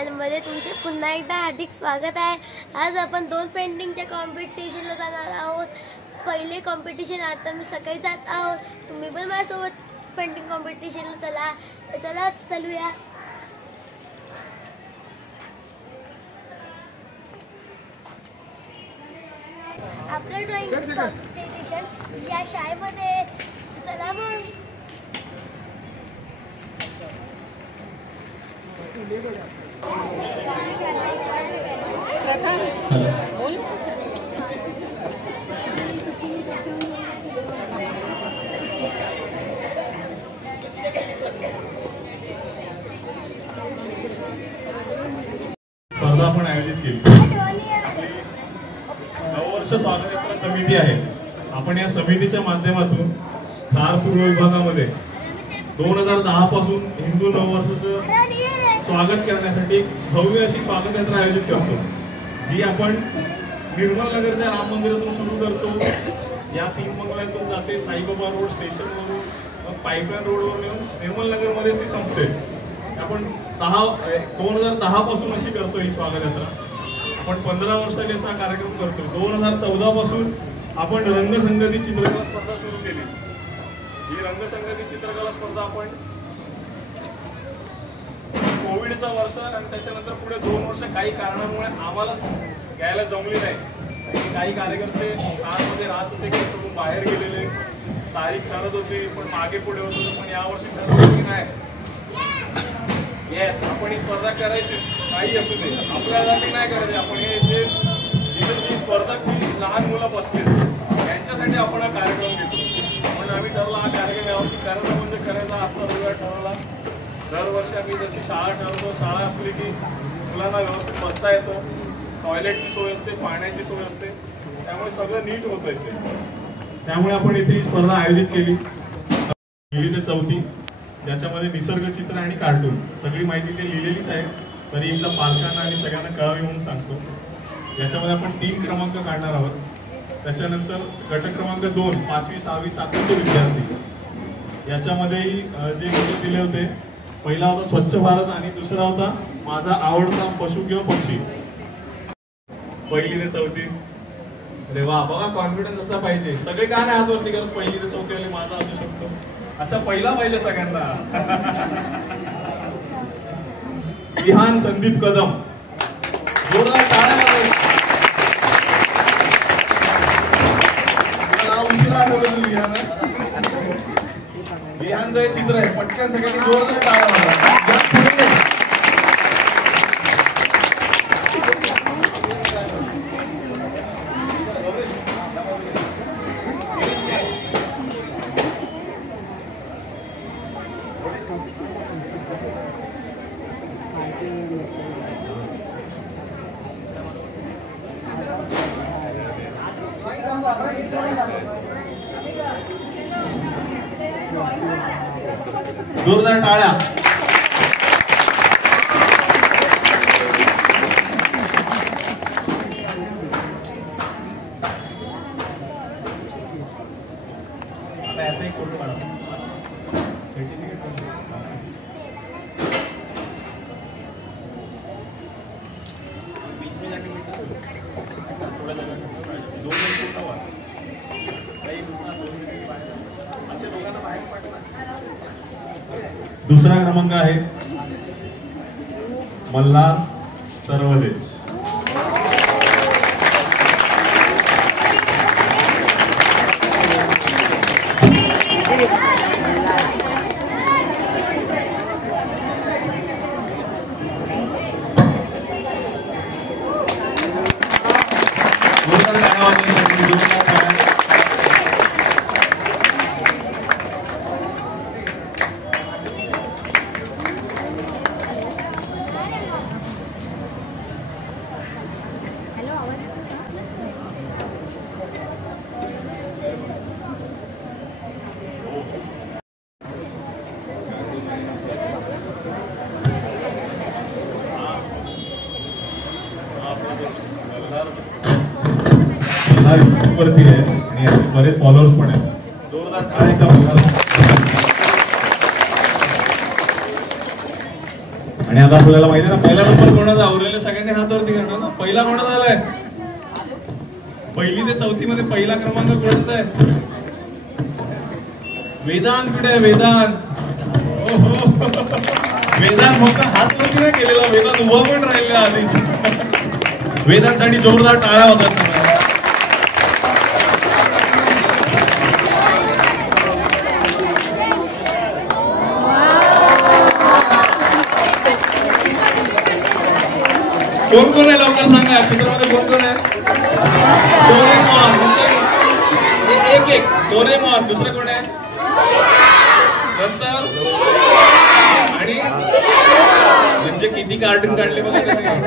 चॅनलमध्ये तुमचे पुन्हा एकदा हार्दिक स्वागत आहे। आज आपण 2 पेंटिंगच्या कॉम्पिटिशनला जाणार आहोत। पहिले कॉम्पिटिशन आता मी सकाळी जात आहोत, तुम्ही पण माझ्यासोबत पेंटिंग कॉम्पिटिशनला चला चलूया। आपलं ड्रॉइंग कॉम्पिटिशन या शाळेमध्ये चला मग। बोल स्पर्धा आपण आयोजित केली। नववर्ष स्वागत यात्रा समिती आहे। आपण या समितीच्या माध्यमातून धार पूर्व विभागामध्ये 2010 पासून हिंदू नववर्षाचं स्वागत करण्यासाठी भव्य अशी स्वागत यात्रा आयोजित करतो, जी आपण निर्मल नगरच्या राम मंदिरातून सुरू करतो। या 3 मंगळातून जाते साईबाबा रोड स्टेशनवरून, मग पाईपलाईन रोडवरून येऊन निर्मल नगरमध्येच ती संपते। आपण 2010 पासून अशी करतो ही स्वागत यात्रा। आपण 15 वर्षांनी असा कार्यक्रम करतो। 2014 पासून आपण रंगसंगती चित्रकला स्पर्धा सुरू केली। ही रंगसंगती चित्रकला स्पर्धा आपण कोविडचा वर्ष आणि त्याच्यानंतर पुढे 2 वर्ष काही कारणामुळे आम्हाला घ्यायला जमली नाही। काही कार्यकर्ते कारमध्ये राहत होते, काही सोडून बाहेर गेलेले, तारीख ठरत होती पण मागे पुढे होत होतं। पण यावर्षी ठरवलं की नाही, येस आपण ही स्पर्धा करायची, काही असू दे, आपल्यासाठी नाही करायची। आपण हे जे जी स्पर्धक जी लहान मुलं बसतील त्यांच्यासाठी आपण हा कार्यक्रम घेतो। म्हणून आम्ही ठरवला हा कार्यक्रम यावर्षी करायचा म्हणजे करायचा। आजचा रविवार ठरवला। दरवर्षी आम्ही जशी शाळा ठरवतो, शाळा असली की मुलांना व्यवस्थित बसता येतो, टॉयलेटची सोय असते, पाण्याची सोय असते, त्यामुळे सगळं नीट होतं इथे। त्यामुळे आपण इथे ही स्पर्धा आयोजित केली। 1ली ते 4थी, ज्याच्यामध्ये निसर्गचित्र आणि कार्टून सगळी माहिती ते लिहिलेलीच आहे, तरी एकदा पालकांना आणि सगळ्यांना कळावी म्हणून सांगतो। याच्यामध्ये आपण 3 क्रमांक काढणार आहोत। त्याच्यानंतर गट क्रमांक 2 5वी 6वी 7वीचे विद्यार्थी। याच्यामध्येही जे विषय दिले होते, पहिला होता स्वच्छ भारत आणि दुसरा होता माझा आवडता पशु किंवा पक्षी। 1ली ते 4थी, अरे वा, बघा कॉन्फिडन्स असा पाहिजे। सगळे का नाही हात वरती करत? 1ली ते 4थी वाले माझा असू शकतो। अच्छा, पहिला पाहिजे सगळ्यांना। विहान संदीप कदम, जोरदार टाळ्या वाजवा। नाव उशिरा आठवलं विहानचं हे चित्र आहे, पटकन सगळ्यांनी जोरदार टाळ्या वाजवा। जोरदार टाळ्या। ऐसे ही फोटो पड़ा सर्टिफिकेट बीच में जाके मीटर थोड़ा जगह 2 मिनट का हुआ काही दुसरा 2 मिनिट बाहेर अच्छे लोकांना बाहेर पाठवा। दुसरा क्रमांक आहे मल्हार सरवदे। वरती आहे आणि याचे बरेच फॉलोअर्स पण आहेत। जोरदार टाळ्या का आणि आता आपल्याला माहिती आहे ना पहिला नंबर कोणाचा आवरलेला सगळ्यांनी हात वरती करणार ना. पहिला कोणाचा आलाय? पहिली ते चौथी मध्ये पहिला क्रमांक कोणाचा आहे? वेदांत कुठे आहे? वेदांत वेदांत फक्त हात वरती नाही केलेला, वेदांत उभा पण राहिलेला आधीच. वेदांतसाठी जोरदार टाळ्या होता. कोण कोण आहे लवकर सांगा. चित्रामध्ये कोण कोण आहे? डोरेमॉन. एक एक डोरेमॉन. दुसरं कोण आहे? नंतर आणि म्हणजे किती कार्टून काढले बघा त्याने.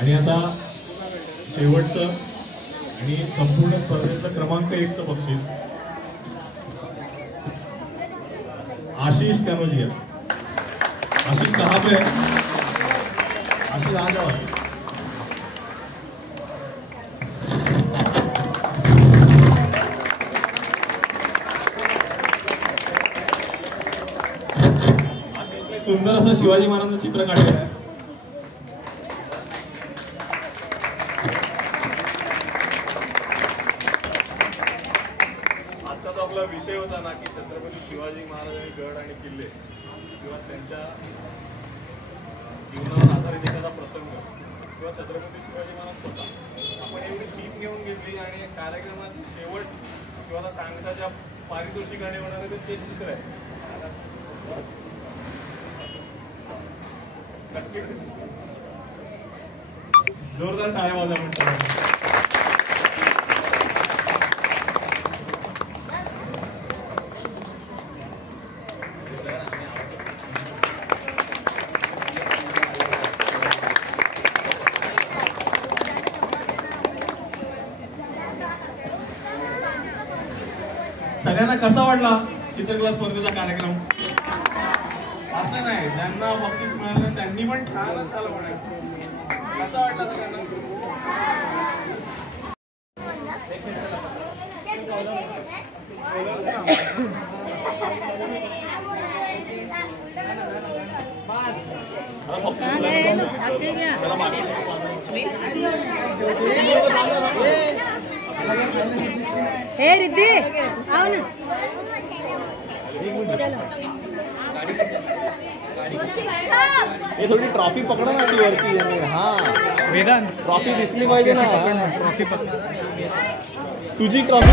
आणि आता शेवटचं आणि संपूर्ण स्पर्धेचं क्रमांक 1चं बक्षीस आशीष कनोजिया. आशीष कहाँ पे है? आशीष आ जाओ. आशीषने सुंदर असं शिवाजी महाराजांचं चित्र काढलेलं आहे. आपला विषय होता ना की छत्रपती शिवाजी महाराजांनी गड आणि किल्ले किंवा त्यांच्या जीवनावर आधारित एखादा प्रसंग किंवा छत्रपती शिवाजी महाराज स्वतः आपण एवढी थीम घेऊन घेतली आणि कार्यक्रमाची शेवट किंवा सांगताच्या पारितोषिकाने होणारे ते चित्र आहे. जोरदार टाळ्या वाजवा म्हणजे सगळ्यांना कसा वाटला चित्रकला स्पर्धेचा कार्यक्रम? असं नाही, ज्यांना बक्षीस मिळालं त्यांनी पण छानच झालं म्हणायचं. कसा वाटला सगळ्यांना? हे रिद्धी आओ ना. हे थोडी ट्रॉफी पकडा ना ती वरती. हा वेदांत ट्रॉफी दिसली पाहिजे ना. ट्रॉफी तुझी ट्रॉफी